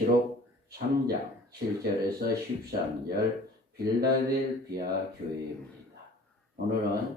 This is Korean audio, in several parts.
계시록 3장 7절에서 13절 빌라델비아 교회입니다. 오늘은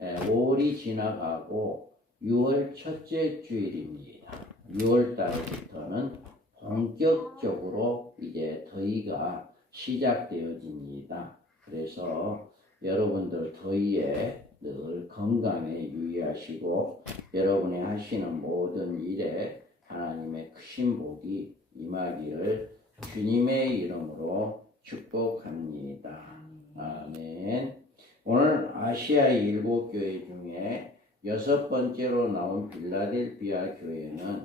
5월이 지나가고 6월 첫째 주일입니다. 6월 달부터는 본격적으로 이제 더위가 시작되어집니다. 그래서 여러분들 더위에 늘 건강에 유의하시고 여러분이 하시는 모든 일에 하나님의 크신 복이 임하기를 주님의 이름으로 축복합니다. 아멘. 오늘 아시아의 7교회 중에 6번째로 나온 빌라델비아 교회는 선언의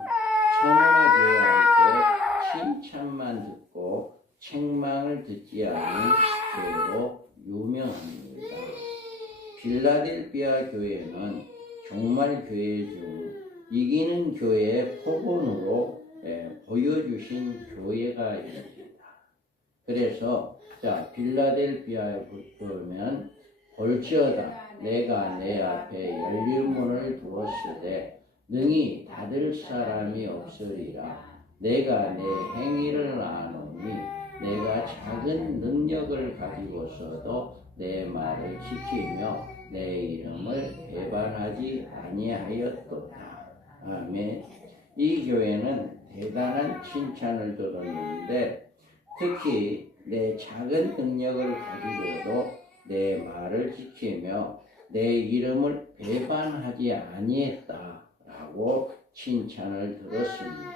교회할 때 칭찬만 듣고 책망을 듣지 않은 교회로 유명합니다. 빌라델비아 교회는 종말 교회 중 이기는 교회의 표본으로 보여주신 교회가입니다. 그래서 빌라델비아에 보면 볼지어다 내가 내 앞에 열린 문을 두었으되 능히 닫을 사람이 없으리라. 내가 내 행위를 아노니 내가 작은 능력을 가지고서도 내 말을 지키며 내 이름을 배반하지 아니하였도다. 아멘. 이 교회는 대단한 칭찬을 들었는데 특히 내 작은 능력을 가지고도 내 말을 지키며 내 이름을 배반하지 아니했다라고 칭찬을 들었습니다.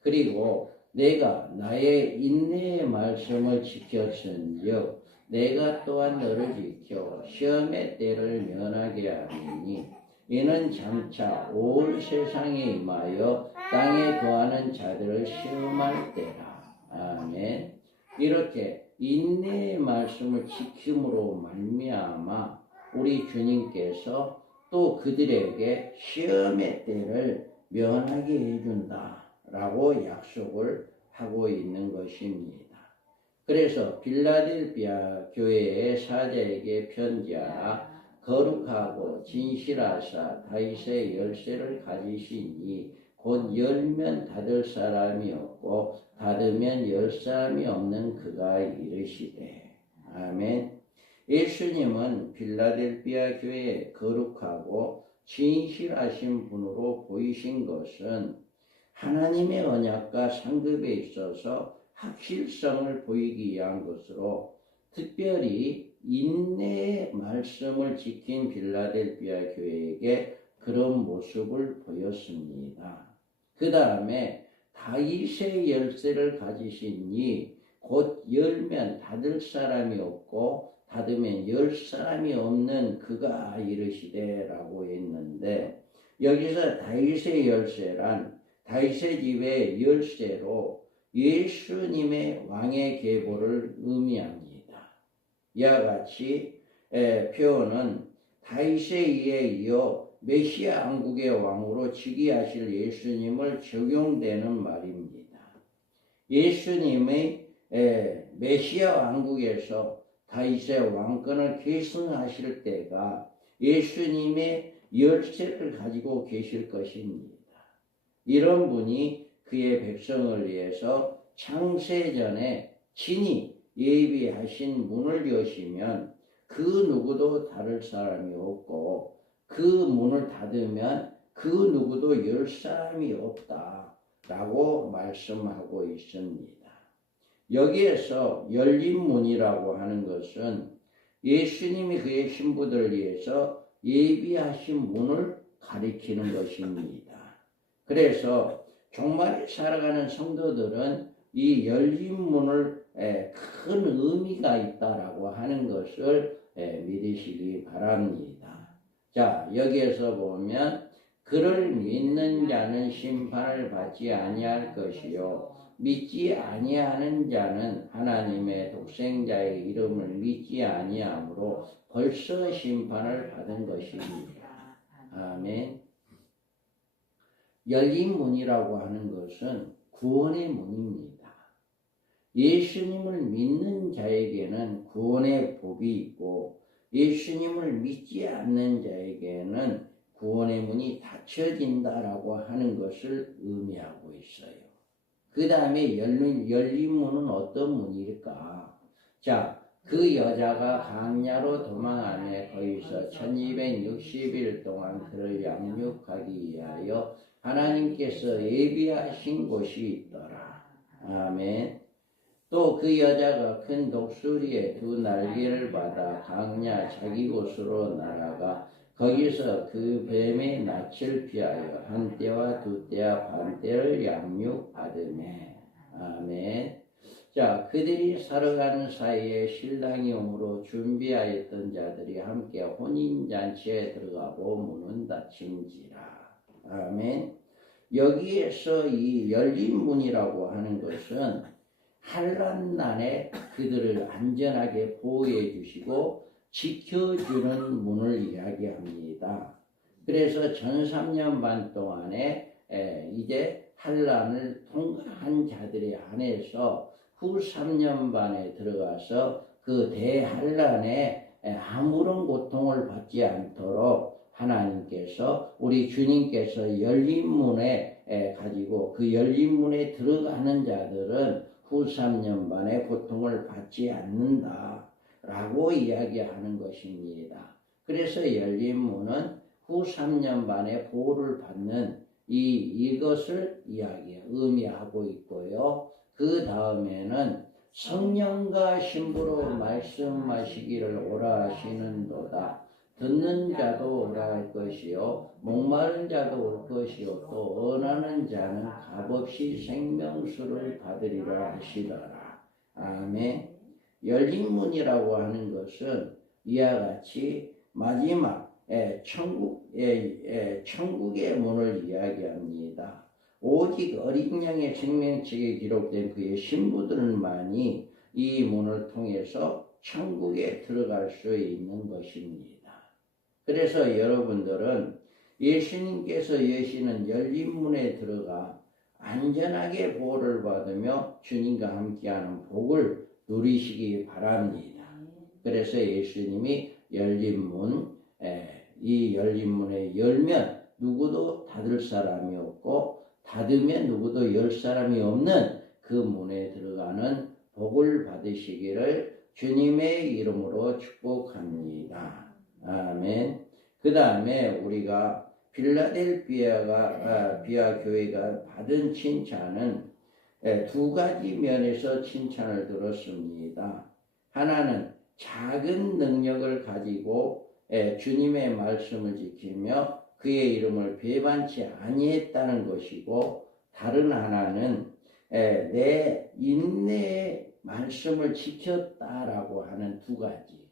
그리고 내가 나의 인내의 말씀을 지켰은즉 내가 또한 너를 지켜 시험의 때를 면하게 하리니 이는 장차 온 세상에 임하여 땅에 거하는 자들을 시험할 때라. 아멘. 이렇게 인내의 말씀을 지킴으로 말미암아 우리 주님께서 또 그들에게 시험의 때를 면하게 해준다라고 약속을 하고 있는 것입니다. 그래서 빌라델비아 교회의 사자에게 편지하라. 거룩하고 진실하사 다윗의 열쇠를 가지시니 곧 열면 닫을 사람이 없고 닫으면 열 사람이 없는 그가 이르시되. 아멘. 예수님은 빌라델비아 교회에 거룩하고 진실하신 분으로 보이신 것은 하나님의 언약과 상급에 있어서 확실성을 보이기 위한 것으로 특별히 인내의 말씀을 지킨 빌라델비아 교회에게 그런 모습을 보였습니다. 그 다음에 다윗의 열쇠를 가지시니 곧 열면 닫을 사람이 없고 닫으면 열 사람이 없는 그가 이르시되 라고 했는데 여기서 다윗의 열쇠란 다윗의 집의 열쇠로 예수님의 왕의 계보를 의미합니다. 이와 같이 표현은 다윗에 의해 이어 메시아 왕국의 왕으로 즉위하실 예수님을 적용되는 말입니다. 예수님의 메시아 왕국에서 다윗의 왕권을 계승하실 때가 예수님의 열쇠를 가지고 계실 것입니다. 이런 분이 그의 백성을 위해서 창세전에 친히 예비하신 문을 여시면 그 누구도 닫을 사람이 없고 그 문을 닫으면 그 누구도 열 사람이 없다라고 말씀하고 있습니다. 여기에서 열린 문이라고 하는 것은 예수님이 그의 신부들을 위해서 예비하신 문을 가리키는 것입니다. 그래서 종말에 살아가는 성도들은 이 열린 문을 큰 의미가 있다라고 하는 것을 믿으시기 바랍니다. 자, 여기에서 보면 그를 믿는 자는 심판을 받지 아니할 것이요 믿지 아니하는 자는 하나님의 독생자의 이름을 믿지 아니하므로 벌써 심판을 받은 것입니다. 아멘. 열린 문이라고 하는 것은 구원의 문입니다. 예수님을 믿는 자에게는 구원의 복이 있고 예수님을 믿지 않는 자에게는 구원의 문이 닫혀진다라고 하는 것을 의미하고 있어요. 그 다음에 열린 문은 어떤 문일까? 자, 그 여자가 광야로 도망하며 거기서 1260일 동안 그를 양육하기 위하여 하나님께서 예비하신 곳이 있더라. 아멘. 또 그 여자가 큰 독수리의 두 날개를 받아 광야 자기 곳으로 날아가 거기서 그 뱀의 낯을 피하여 한 때와 두 때와 반 때를 양육받으매. 아멘. 자, 그들이 살아가는 사이에 신랑이 오므로 준비하였던 자들이 함께 혼인잔치에 들어가고 문은 닫힌지라. 아멘. 여기에서 이 열린 문이라고 하는 것은 환난날에 그들을 안전하게 보호해 주시고 지켜주는 문을 이야기합니다. 그래서 전 3년 반 동안에 이제 환난을 통과한 자들이 안에서 후 3년 반에 들어가서 그 대환난에 아무런 고통을 받지 않도록 하나님께서 우리 주님께서 열린 문에 가지고 그 열린 문에 들어가는 자들은 후 3년 반에 고통을 받지 않는다 라고 이야기하는 것입니다. 그래서 열린 문은 후 3년 반에 보호를 받는 이것을 의미하고 있고요. 그 다음에는 성령과 신부로 말씀하시기를 오라 하시는도다. 듣는 자도 오라 할 것이요 목마른 자도 올 것이요 또 원하는 자는 값없이 생명수를 받으리라 하시더라. 아멘. 열린 문이라고 하는 것은 이와 같이 마지막 천국의 문을 이야기합니다. 오직 어린 양의 생명책에 기록된 그의 신부들만이 이 문을 통해서 천국에 들어갈 수 있는 것입니다. 그래서 여러분들은 예수님께서 여시는 열린 문에 들어가 안전하게 보호를 받으며 주님과 함께하는 복을 누리시기 바랍니다. 그래서 예수님이 열린 문, 이 열린 문에 열면 누구도 닫을 사람이 없고 닫으면 누구도 열 사람이 없는 그 문에 들어가는 복을 받으시기를 주님의 이름으로 축복합니다. 아멘. 그 다음에 우리가 빌라델피아 교회가 받은 칭찬은 두 가지 면에서 칭찬을 들었습니다. 하나는 작은 능력을 가지고 주님의 말씀을 지키며 그의 이름을 배반치 아니했다는 것이고, 다른 하나는 내 인내의 말씀을 지켰다라고 하는 두 가지.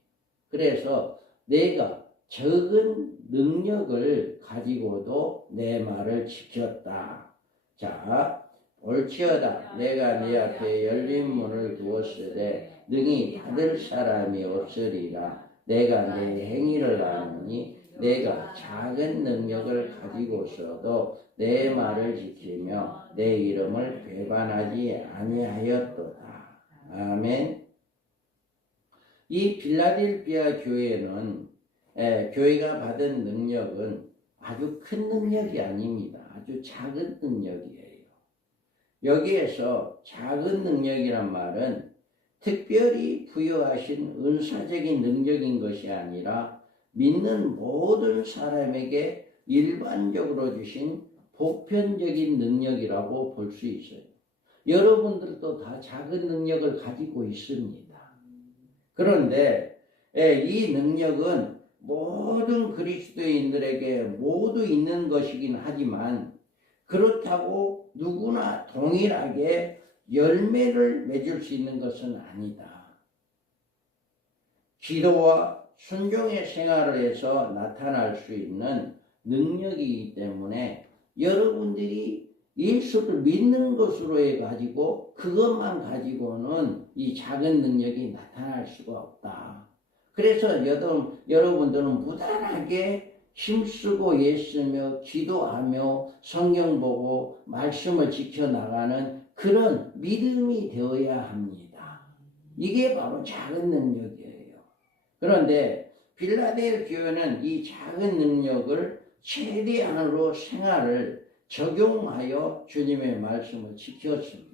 그래서 내가 적은 능력을 가지고도 내 말을 지켰다. 자, 볼지어다 내가 네 앞에 열린 문을 두었으되 능히 닫을 사람이 없으리라. 내가 내 행위를 아느니 내가 작은 능력을 가지고서도 내 말을 지키며 내 이름을 배반하지 아니하였도다. 아멘. 이 빌라델피아 교회는 교회가 받은 능력은 아주 큰 능력이 아닙니다. 아주 작은 능력이에요. 여기에서 작은 능력이란 말은 특별히 부여하신 은사적인 능력인 것이 아니라 믿는 모든 사람에게 일반적으로 주신 보편적인 능력이라고 볼 수 있어요. 여러분들도 다 작은 능력을 가지고 있습니다. 그런데 이 능력은 모든 그리스도인들에게 모두 있는 것이긴 하지만 그렇다고 누구나 동일하게 열매를 맺을 수 있는 것은 아니다. 기도와 순종의 생활을 해서 나타날 수 있는 능력이기 때문에 여러분들이 예수를 믿는 것으로 해가지고 그것만 가지고는 이 작은 능력이 나타날 수가 없다. 그래서 여러분들은 무단하게 힘쓰고 애쓰며 기도하며 성경 보고 말씀을 지켜나가는 그런 믿음이 되어야 합니다. 이게 바로 작은 능력이에요. 그런데 빌라델피아는 이 작은 능력을 최대한으로 생활을 적용하여 주님의 말씀을 지켰습니다.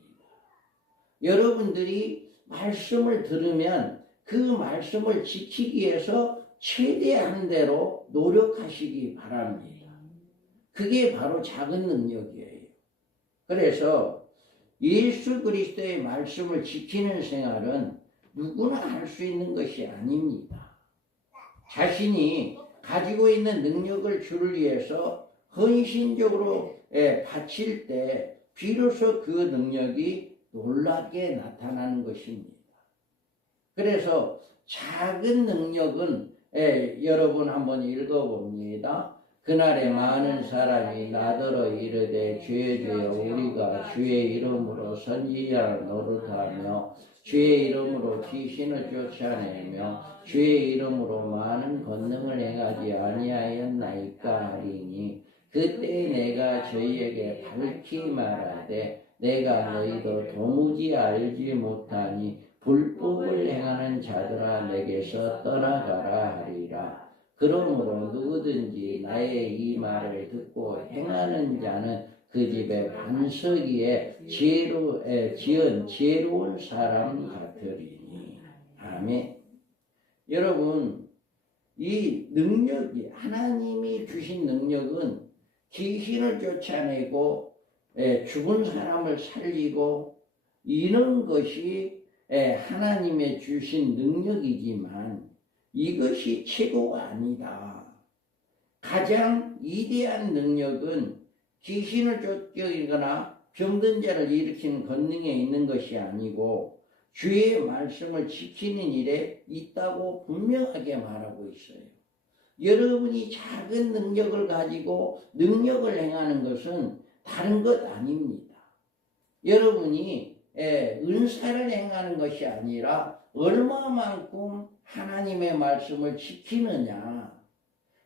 여러분들이 말씀을 들으면 그 말씀을 지키기 위해서 최대한 대로 노력하시기 바랍니다. 그게 바로 작은 능력이에요. 그래서 예수 그리스도의 말씀을 지키는 생활은 누구나 할 수 있는 것이 아닙니다. 자신이 가지고 있는 능력을 주를 위해서 헌신적으로 바칠 때 비로소 그 능력이 놀랍게 나타나는 것입니다. 그래서 작은 능력은 여러분 한번 읽어봅니다. 그날에 많은 사람이 나더러 이르되 주여 주여 우리가 주의 이름으로 선지자를 노릇하며 주의 이름으로 귀신을 쫓아내며 주의 이름으로 많은 권능을 행하지 아니하였나이까 하리니 그때 내가 저희에게 밝히 말하되 내가 너희도 도무지 알지 못하니 불법을 행하는 자들아 내게서 떠나가라 하리라. 그러므로 누구든지 나의 이 말을 듣고 행하는 자는 그 집에 반석이에 지은 지혜로운 사람 같으리니. 아멘. 여러분, 이 능력이 하나님이 주신 능력은 귀신을 쫓아내고 죽은 사람을 살리고 이런 것이 하나님의 주신 능력이지만 이것이 최고가 아니다. 가장 위대한 능력은 귀신을 쫓겨이거나 병든 자를 일으키는 권능에 있는 것이 아니고 주의 말씀을 지키는 일에 있다고 분명하게 말하고 있어요. 여러분이 작은 능력을 가지고 능력을 행하는 것은 다른 것 아닙니다. 여러분이 은사를 행하는 것이 아니라 얼마만큼 하나님의 말씀을 지키느냐,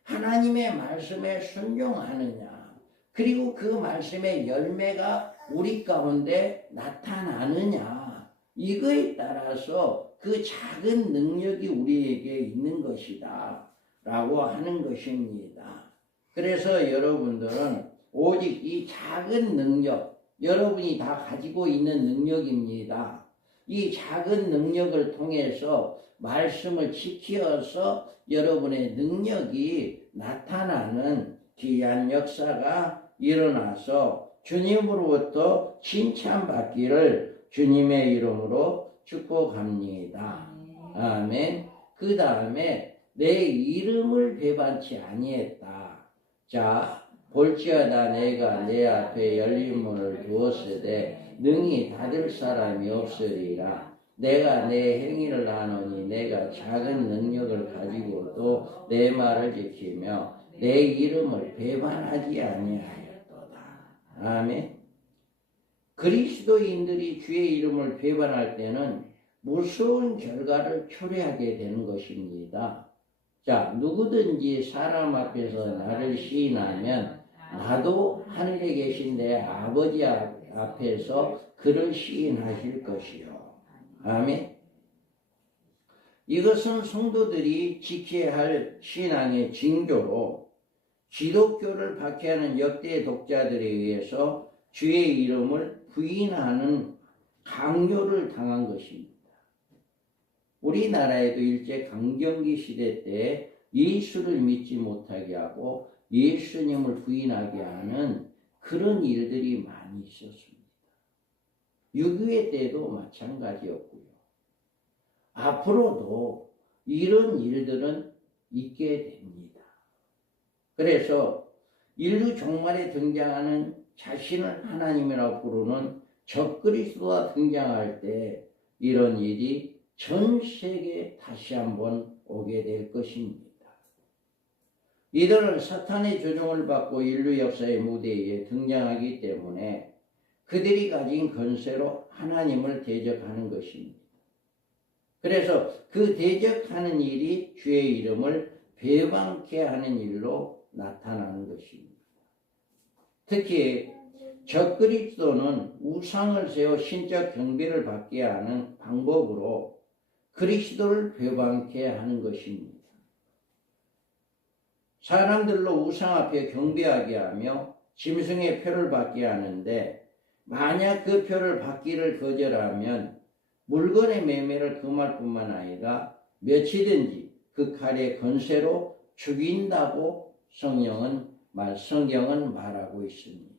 하나님의 말씀에 순종하느냐, 그리고 그 말씀의 열매가 우리 가운데 나타나느냐, 이거에 따라서 그 작은 능력이 우리에게 있는 것이다 라고 하는 것입니다. 그래서 여러분들은 오직 이 작은 능력, 여러분이 다 가지고 있는 능력입니다. 이 작은 능력을 통해서 말씀을 지키어서 여러분의 능력이 나타나는 귀한 역사가 일어나서 주님으로부터 칭찬받기를 주님의 이름으로 축복합니다. 아멘. 그 다음에 내 이름을 배반치 아니했다. 자, 볼지어다 내가 내 앞에 열린 문을 두었으되 능히 닫을 사람이 없으리라. 내가 내 행위를 아노니 내가 작은 능력을 가지고도 내 말을 지키며 내 이름을 배반하지 아니하였도다. 아멘. 그리스도인들이 주의 이름을 배반할 때는 무서운 결과를 초래하게 되는 것입니다. 자, 누구든지 사람 앞에서 나를 시인하면 나도 하늘에 계신 내 아버지 앞에서 그를 시인하실 것이요. 아멘. 이것은 성도들이 지켜야 할 신앙의 징조로 기독교를 박해하는 역대 독자들에 의해서 주의 이름을 부인하는 강요를 당한 것입니다. 우리나라에도 일제 강점기 시대 때 예수를 믿지 못하게 하고 예수님을 부인하게 하는 그런 일들이 많이 있었습니다. 6.25 때도 마찬가지였고요. 앞으로도 이런 일들은 있게 됩니다. 그래서 인류 종말에 등장하는 자신을 하나님이라고 부르는 적그리스도가 등장할 때 이런 일이 전 세계에 다시 한번 오게 될 것입니다. 이들은 사탄의 조종을 받고 인류 역사의 무대에 등장하기 때문에 그들이 가진 권세로 하나님을 대적하는 것입니다. 그래서 그 대적하는 일이 주의 이름을 배반케 하는 일로 나타나는 것입니다. 특히 적그리스도는 우상을 세워 신적 경배를 받게 하는 방법으로 그리스도를 배반케 하는 것입니다. 사람들로 우상 앞에 경배하게 하며 짐승의 표를 받게 하는데 만약 그 표를 받기를 거절하면 물건의 매매를 금할 뿐만 아니라 몇이든지 그 칼의 건세로 죽인다고 성경은 말하고 있습니다.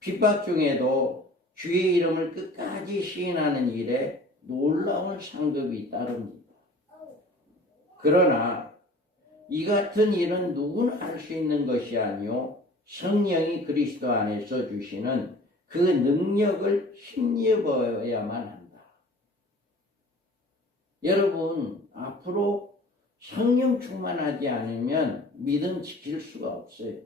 핍박 중에도 주의 이름을 끝까지 시인하는 일에 놀라운 상급이 따릅니다. 그러나 이 같은 일은 누구나 할 수 있는 것이 아니요 성령이 그리스도 안에서 주시는 그 능력을 힘입어야만 한다. 여러분, 앞으로 성령 충만하지 않으면 믿음 지킬 수가 없어요.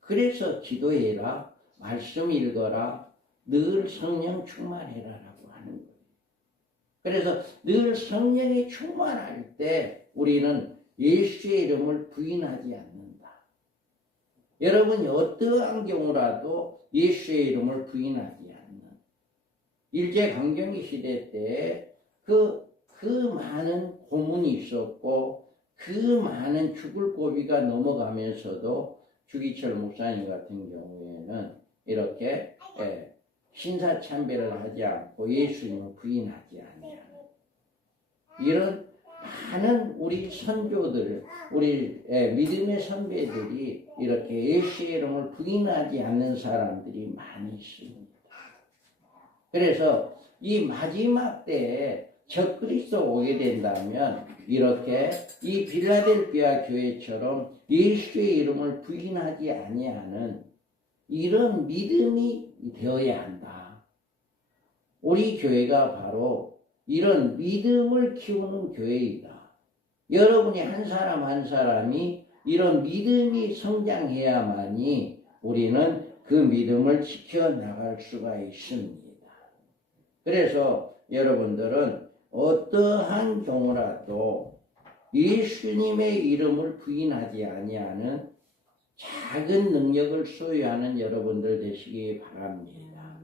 그래서 기도해라, 말씀 읽어라, 늘 성령 충만해라라고 하는 거예요. 그래서 늘 성령이 충만할 때 우리는 예수의 이름을 부인하지 않는다. 여러분이 어떠한 경우라도 예수의 이름을 부인하지 않는 일제강점기 시대 때 그 많은 고문이 있었고 그 많은 죽을 고비가 넘어가면서도 주기철 목사님 같은 경우에는 이렇게 신사참배를 하지 않고 예수님을 부인하지 않냐. 이런 많은 우리 선조들, 우리 믿음의 선배들이 이렇게 예수의 이름을 부인하지 않는 사람들이 많이 있습니다. 그래서 이 마지막 때에 적그리스도 오게 된다면 이렇게 이 빌라델비아 교회처럼 예수의 이름을 부인하지 아니하는 이런 믿음이 되어야 한다. 우리 교회가 바로 이런 믿음을 키우는 교회이다. 여러분이 한 사람 한 사람이 이런 믿음이 성장해야만이 우리는 그 믿음을 지켜나갈 수가 있습니다. 그래서 여러분들은 어떠한 경우라도 예수님의 이름을 부인하지 아니하는 작은 능력을 소유하는 여러분들 되시기 바랍니다.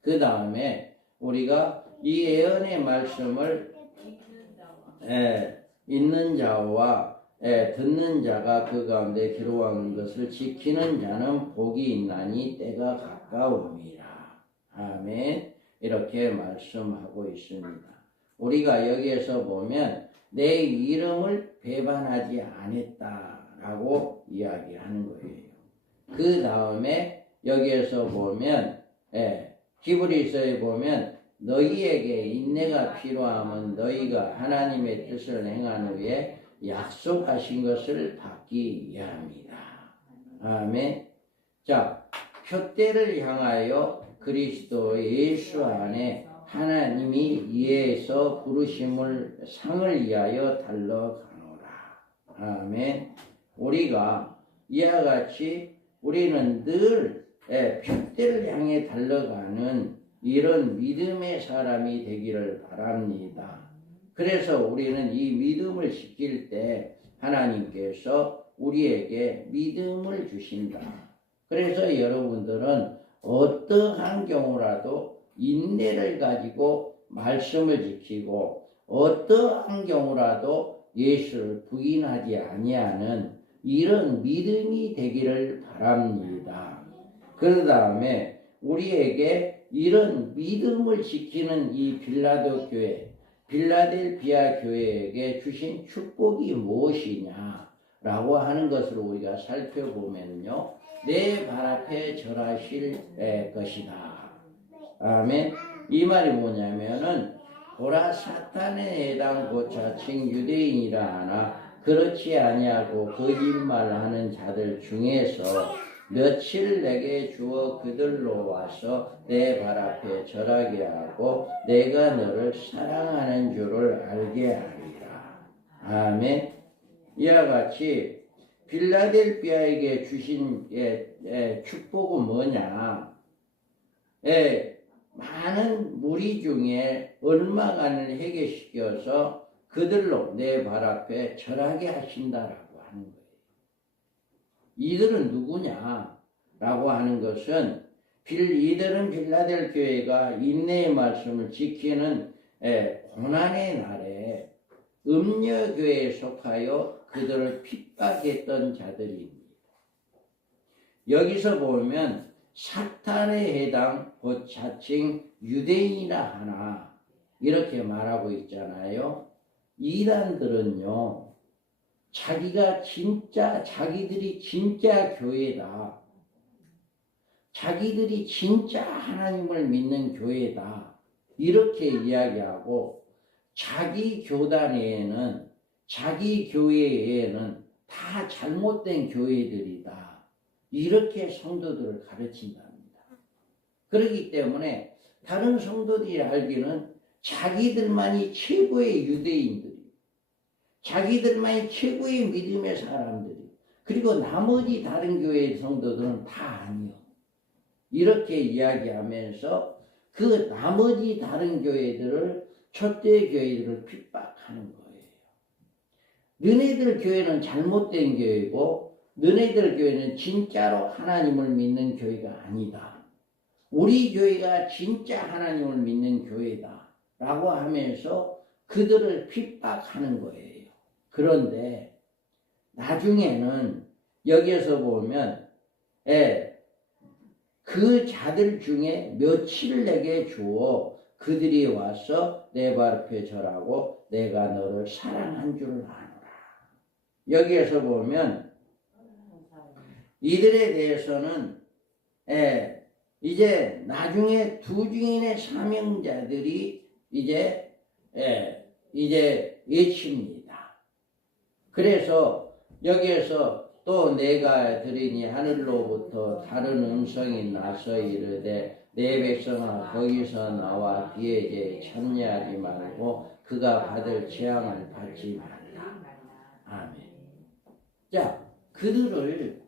그 다음에 우리가 이 예언의 말씀을 있는 자와 듣는 자가 그 가운데 기록한 것을 지키는 자는 복이 있나니 때가 가까웁니다. 아멘. 이렇게 말씀하고 있습니다. 우리가 여기에서 보면 내 이름을 배반하지 않았다라고 이야기하는 거예요. 그 다음에 여기에서 보면 히브리서에 보면 너희에게 인내가 필요하면 너희가 하나님의 뜻을 행한 후에 약속하신 것을 받기 위함이다. 아멘. 자, 표대를 향하여 그리스도 예수 안에 하나님이 이에서 부르심을 상을 위하여 달려가노라. 아멘. 우리가 이와 같이 우리는 늘 표대를 향해 달려가는 이런 믿음의 사람이 되기를 바랍니다. 그래서 우리는 이 믿음을 지킬 때 하나님께서 우리에게 믿음을 주신다. 그래서 여러분들은 어떠한 경우라도 인내를 가지고 말씀을 지키고 어떠한 경우라도 예수를 부인하지 아니하는 이런 믿음이 되기를 바랍니다. 그 다음에 우리에게 이런 믿음을 지키는 이 빌라델비아 교회에게 주신 축복이 무엇이냐라고 하는 것을 우리가 살펴보면요. 내 발 앞에 절하실 것이다. 아멘. 이 말이 뭐냐면은 보라 사탄의 해당 고차칭 유대인이라 하나 그렇지 아니하고 거짓말하는 자들 중에서 며칠 내게 주어 그들로 와서 내 발 앞에 절하게 하고 내가 너를 사랑하는 줄을 알게 하리라. 아멘. 이와 같이 빌라델비아에게 주신 축복은 뭐냐? 많은 무리 중에 얼마간을 해결시켜서 그들로 내 발 앞에 절하게 하신다라고 하는 거예요. 이들은 누구냐? 라고 하는 것은 이들은 빌라델 교회가 인내의 말씀을 지키는 고난의 날에 음녀교회에 속하여 그들을 핍박했던 자들입니다. 여기서 보면 사탄에 해당 곧 자칭 유대인이라 하나 이렇게 말하고 있잖아요. 이단들은요, 자기들이 진짜 교회다, 자기들이 진짜 하나님을 믿는 교회다 이렇게 이야기하고, 자기 교단에는, 자기 교회에는 다 잘못된 교회들이다 이렇게 성도들을 가르친답니다. 그렇기 때문에 다른 성도들이 알기는 자기들만이 최고의 유대인들이, 자기들만이 최고의 믿음의 사람들이, 그리고 나머지 다른 교회의 성도들은 다 아니요 이렇게 이야기하면서 그 나머지 다른 교회들을, 촛대 교회들을 핍박하는 거예요. 너네들 교회는 잘못된 교회고 너네들 교회는 진짜로 하나님을 믿는 교회가 아니다, 우리 교회가 진짜 하나님을 믿는 교회다 라고 하면서 그들을 핍박하는 거예요. 그런데 나중에는 여기에서 보면 그 자들 중에 며칠 내게 주어 그들이 와서 내 발 앞에 절하고 내가 너를 사랑한 줄 아노라. 여기에서 보면 이들에 대해서는 이제 나중에 두 증인의 사명자들이 이제 외칩니다. 그래서 여기에서 또 내가 들으니 하늘로부터 다른 음성이 나서 이르되 내 백성아 거기서 나와 그의 죄에 참여하지 말고 그가 받을 재앙을 받지 말라. 아멘. 자, 그들을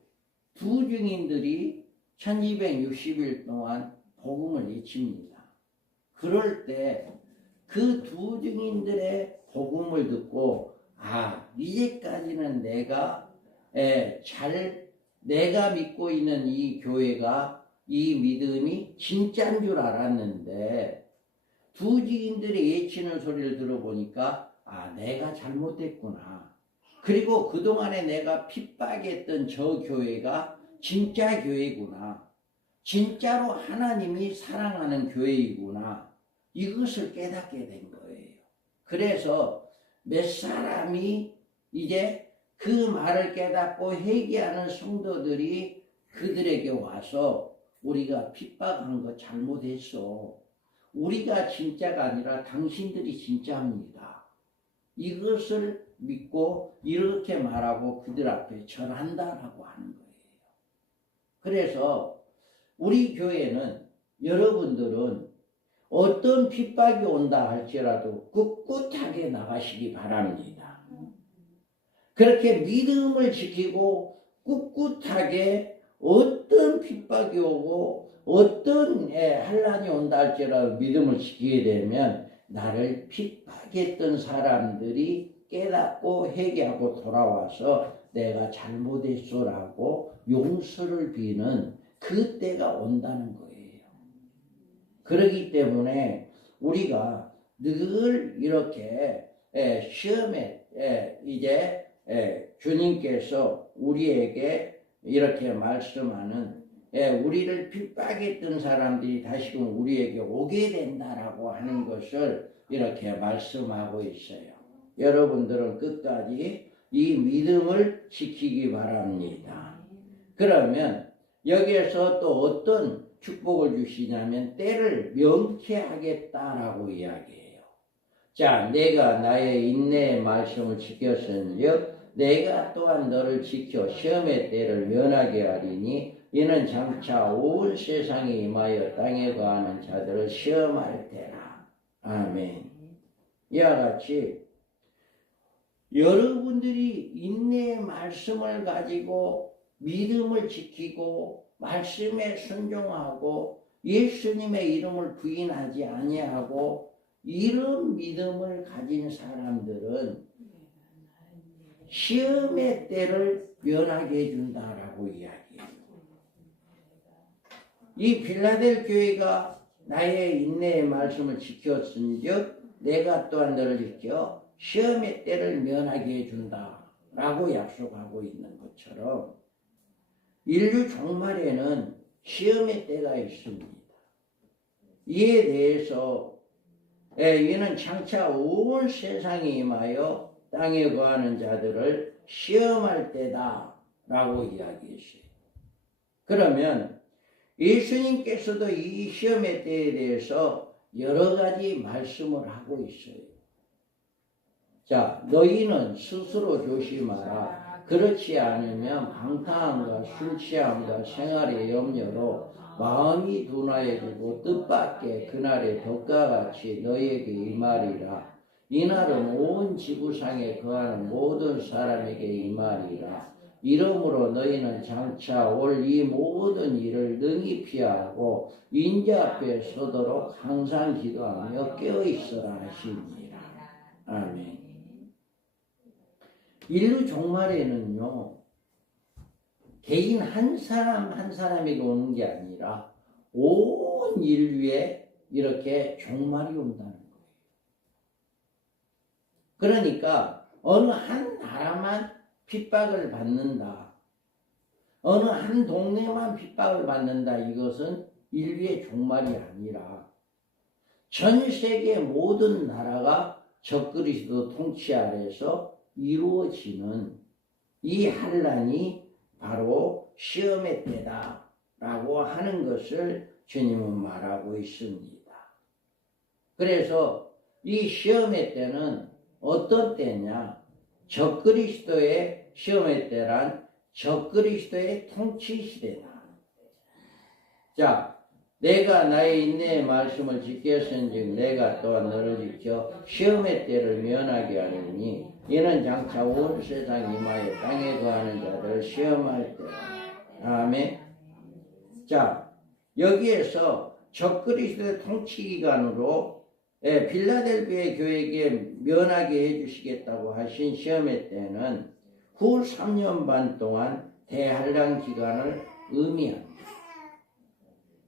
두 증인들이 1260일 동안 복음을 외칩니다. 그럴 때 그 두 증인들의 복음을 듣고, 이제까지는 내가 내가 믿고 있는 이 교회가, 이 믿음이 진짜인 줄 알았는데 두 증인들이 외치는 소리를 들어보니까 내가 잘못했구나, 그리고 그동안에 내가 핍박했던 저 교회가 진짜 교회구나, 진짜로 하나님이 사랑하는 교회이구나, 이것을 깨닫게 된 거예요. 그래서 몇 사람이 이제 그 말을 깨닫고 회개하는 성도들이 그들에게 와서 우리가 핍박한 거 잘못했어, 우리가 진짜가 아니라 당신들이 진짜입니다, 이것을 믿고 이렇게 말하고 그들 앞에 절한다라고 하는 거예요. 그래서 우리 교회는, 여러분들은 어떤 핍박이 온다 할지라도 꿋꿋하게 나가시기 바랍니다. 그렇게 믿음을 지키고 꿋꿋하게 어떤 핍박이 오고 어떤 환난이 온다 할지라도 믿음을 지키게 되면 나를 핍박했던 사람들이 깨닫고 회개하고 돌아와서 내가 잘못했소라고 용서를 비는 그 때가 온다는 거예요. 그렇기 때문에 우리가 늘 이렇게 시험에 이제 주님께서 우리에게 이렇게 말씀하는, 우리를 핍박했던 사람들이 다시금 우리에게 오게 된다라고 하는 것을 이렇게 말씀하고 있어요. 여러분들은 끝까지 이 믿음을 지키기 바랍니다. 그러면 여기에서 또 어떤 축복을 주시냐면 때를 명쾌하겠다라고 이야기해요. 자, 내가 나의 인내의 말씀을 지켰은즉 내가 또한 너를 지켜 시험의 때를 면하게 하리니 이는 장차 온 세상에 임하여 땅에 거하는 자들을 시험할 때라. 아멘. 이와 같이 여러분들이 인내의 말씀을 가지고 믿음을 지키고 말씀에 순종하고 예수님의 이름을 부인하지 아니하고 이런 믿음을 가진 사람들은 시험의 때를 면하게 해준다라고 이야기해요. 이 빌라델 교회가 나의 인내의 말씀을 지켰은즉 내가 또한 너를 지켜 시험의 때를 면하게 해준다라고 약속하고 있는 것처럼 인류 종말에는 시험의 때가 있습니다. 이에 대해서 이는 장차 온 세상에 임하여 땅에 거하는 자들을 시험할 때다라고 이야기했어요. 그러면 예수님께서도 이 시험의 때에 대해서 여러 가지 말씀을 하고 있어요. 자, 너희는 스스로 조심하라. 그렇지 않으면 방탕함과 술 취함과 생활의 염려로 마음이 둔화해지고 뜻밖의 그날의 덕과 같이 너희에게 임하리라. 이날은 온 지구상에 거하는 모든 사람에게 임하리라. 이러므로 너희는 장차 올 이 모든 일을 능히 피하고 인자 앞에 서도록 항상 기도하며 깨어있으라 하시니라. 아멘. 인류 종말에는요, 개인 한 사람 한 사람에게 오는 게 아니라 온 인류에 이렇게 종말이 온다는 거예요. 그러니까 어느 한 나라만 핍박을 받는다, 어느 한 동네만 핍박을 받는다, 이것은 인류의 종말이 아니라 전 세계 모든 나라가 적그리스도 통치 아래서 이루어지는 이 환란이 바로 시험의 때다라고 하는 것을 주님은 말하고 있습니다. 그래서 이 시험의 때는 어떤 때냐? 적그리스도의 시험의 때란 적그리스도의 통치 시대다. 자, 내가 나의 인내의 말씀을 지켰은즉 내가 또한 너를 지켜 시험의 때를 면하게 하느니 이는 장차 온 세상 임하여 땅에 거하는 자들을 시험할 때라. 아멘. 자, 여기에서 적그리스도의 통치기간으로 빌라델비아 교회에게 면하게 해주시겠다고 하신 시험의 때는 후 3년 반 동안 대환란 기간을 의미합니다.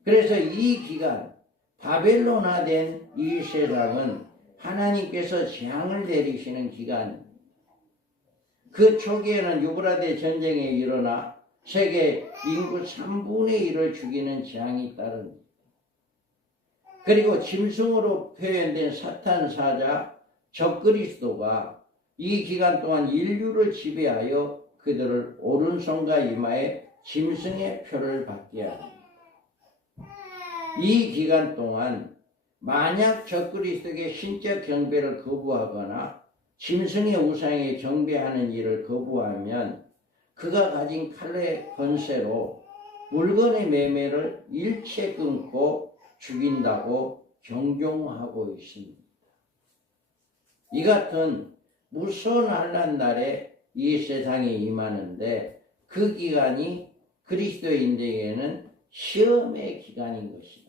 그래서 이 기간, 바벨론화된 이 세상은 하나님께서 재앙을 내리시는 기간입니다. 그 초기에는 유브라데 전쟁이 일어나 세계 인구 3분의 1을 죽이는 재앙이 따릅니다. 그리고 짐승으로 표현된 사탄 사자 적그리스도가 이 기간 동안 인류를 지배하여 그들을 오른손과 이마에 짐승의 표를 받게 합니다. 이 기간 동안 만약 적그리스도에게 신적 경배를 거부하거나 짐승의 우상에 경배하는 일을 거부하면 그가 가진 칼의 권세로 물건의 매매를 일체 끊고 죽인다고 경종하고 있습니다. 이 같은 무서운 환난 날에 이 세상에 임하는데 그 기간이 그리스도인들에게는 시험의 기간인 것이다.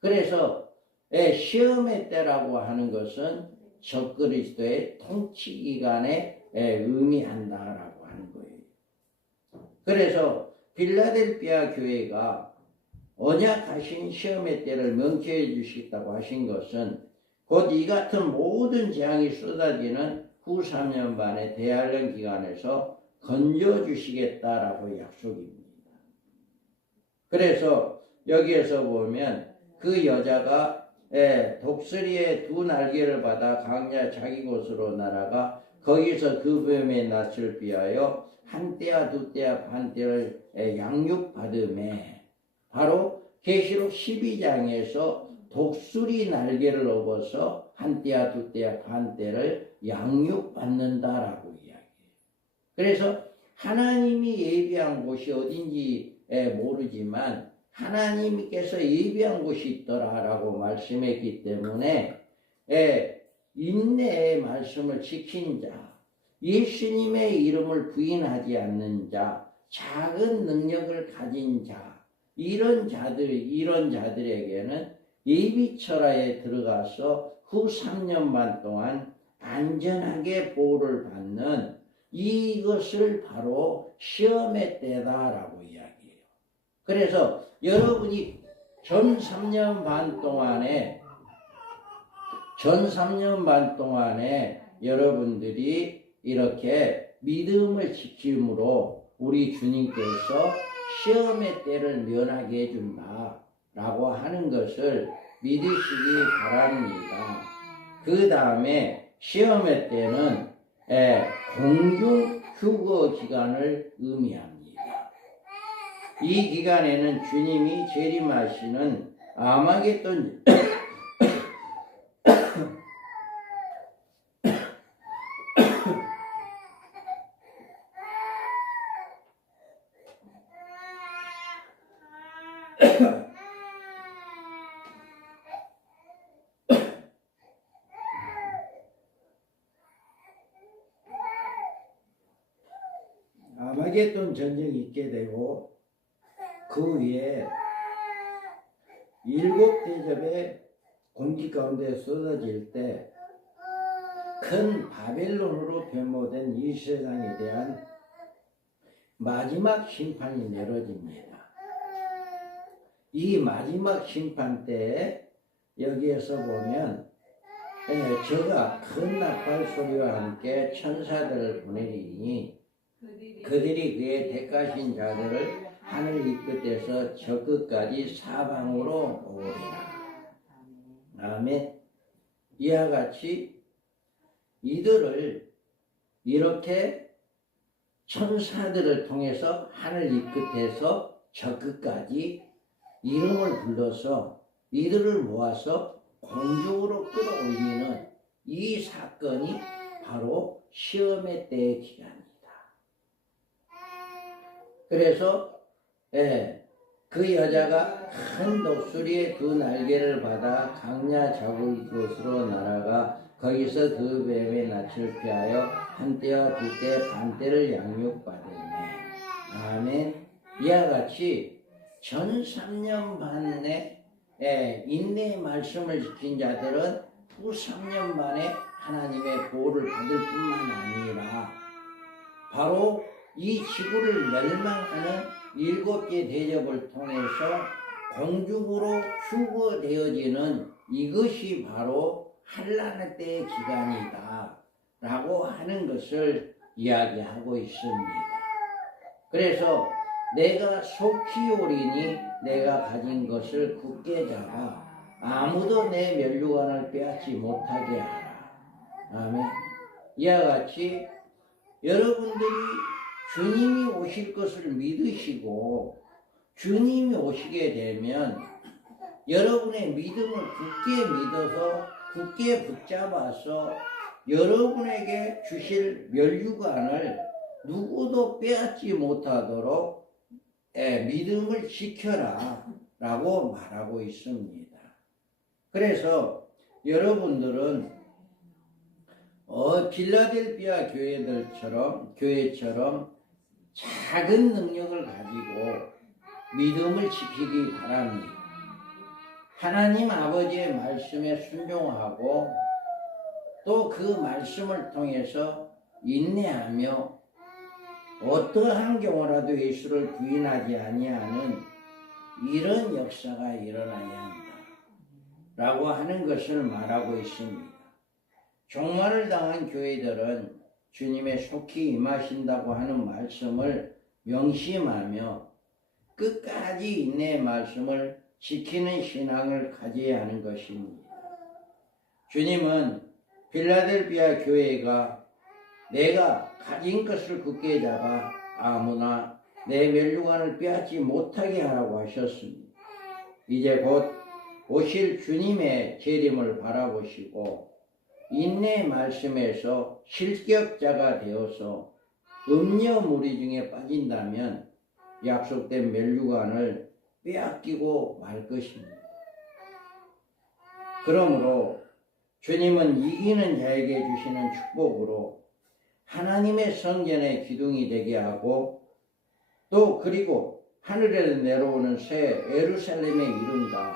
그래서 시험의 때라고 하는 것은 적그리스도의 통치 기간에 의미한다라고 하는 거예요. 그래서 빌라델비아 교회가 언약하신 시험의 때를 명쾌해 주시겠다고 하신 것은 곧 이 같은 모든 재앙이 쏟아지는 후 3년 반의 대환란 기간에서 건져주시겠다라고 약속입니다. 그래서 여기에서 보면 그 여자가 독수리의 두 날개를 받아 강야 자기 곳으로 날아가 거기서 그 뱀의 낯을 피하여 한 떼와 두 떼와 반 떼를 양육받음에 바로 계시록 12장에서 독수리 날개를 업어서 한 떼와 두 떼와 반 떼를 양육받는다라고 이야기해요. 그래서 하나님이 예비한 곳이 어딘지 모르지만 하나님께서 예비한 곳이 있더라라고 말씀했기 때문에 인내의 말씀을 지킨 자, 예수님의 이름을 부인하지 않는 자, 작은 능력을 가진 자, 이런 자들에게는 예비처라에 들어가서 후 3년 반 동안 안전하게 보호를 받는 이것을 바로 시험의 때다라고 이야기해요. 그래서 여러분이 전 3년 반 동안에 여러분들이 이렇게 믿음을 지킴으로 우리 주님께서 시험의 때를 면하게 해준다 라고 하는 것을 믿으시기 바랍니다. 그 다음에 시험의 때는 공중 휴거 기간을 의미합니다. 이 기간에는 주님이 재림하시는 아마겟돈 아마겟돈 전쟁이 있게 되고 그 위에 7대접의 공기 가운데 쏟아질 때 큰 바벨론으로 변모된 이 세상에 대한 마지막 심판이 내려집니다. 이 마지막 심판 때에 여기에서 보면 저가 큰 나팔 소리와 함께 천사들을 보내리니 그들이 그의 택하신 자들을 하늘 이 끝에서 저 끝까지 사방으로 오리라. 아멘. 이와 같이 이들을 이렇게 천사들을 통해서 하늘 이 끝에서 저 끝까지 이름을 불러서 이들을 모아서 공중으로 끌어올리는 이 사건이 바로 시험의 때의 기간입니다. 그래서 그 여자가 큰 독수리의 두 날개를 받아 강야 잡을 곳으로 날아가 거기서 그 뱀의 낯을 피하여 한때와 두때 반때를 양육받으며 아멘. 이와 같이 전 3년 반에 인내의 말씀을 지킨 자들은 후 3년 만에 하나님의 보호를 받을 뿐만 아니라 바로 이 지구를 멸망하는 7개 대접을 통해서 공중으로 휴거되어지는 이것이 바로 한란의 때의 기간이다 라고 하는 것을 이야기하고 있습니다. 그래서 내가 속히 오리니 내가 가진 것을 굳게 잡아 아무도 내 면류관을 빼앗지 못하게 하라. 아멘. 이와 같이 여러분들이 주님이 오실 것을 믿으시고 주님이 오시게 되면 여러분의 믿음을 굳게 믿어서 굳게 붙잡아서 여러분에게 주실 면류관을 누구도 빼앗지 못하도록 믿음을 지켜라 라고 말하고 있습니다. 그래서 여러분들은 필라델피아 교회처럼 작은 능력을 가지고 믿음을 지키기 바랍니다. 하나님 아버지의 말씀에 순종하고 또 그 말씀을 통해서 인내하며 어떠한 경우라도 예수를 부인하지 아니하는 이런 역사가 일어나야 한다 라고 하는 것을 말하고 있습니다. 종말을 당한 교회들은 주님의 속히 임하신다고 하는 말씀을 명심하며 끝까지 인내의 말씀을 지키는 신앙을 가져야 하는 것입니다. 주님은 필라델피아 교회가 내가 가진 것을 굳게 잡아 아무나 내 면류관을 빼앗지 못하게 하라고 하셨습니다. 이제 곧 오실 주님의 재림을 바라보시고 인내의 말씀에서 실격자가 되어서 음녀 무리 중에 빠진다면 약속된 면류관을 빼앗기고 말 것입니다. 그러므로 주님은 이기는 자에게 주시는 축복으로 하나님의 성전의 기둥이 되게 하고 또 그리고 하늘에서 내려오는 새 예루살렘의 이름과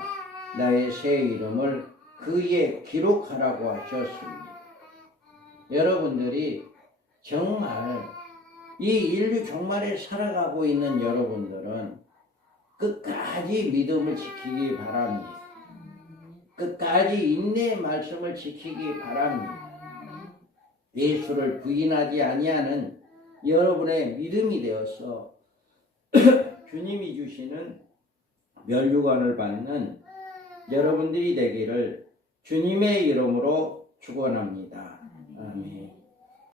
나의 새 이름을 그에 기록하라고 하셨습니다. 여러분들이 정말 이 인류 종말에 살아가고 있는 여러분들은 끝까지 믿음을 지키기 바랍니다. 끝까지 인내의 말씀을 지키기 바랍니다. 예수를 부인하지 아니하는 여러분의 믿음이 되어서 주님이 주시는 멸류관을 받는 여러분들이 되기를 주님의 이름으로 축원합니다. 아멘.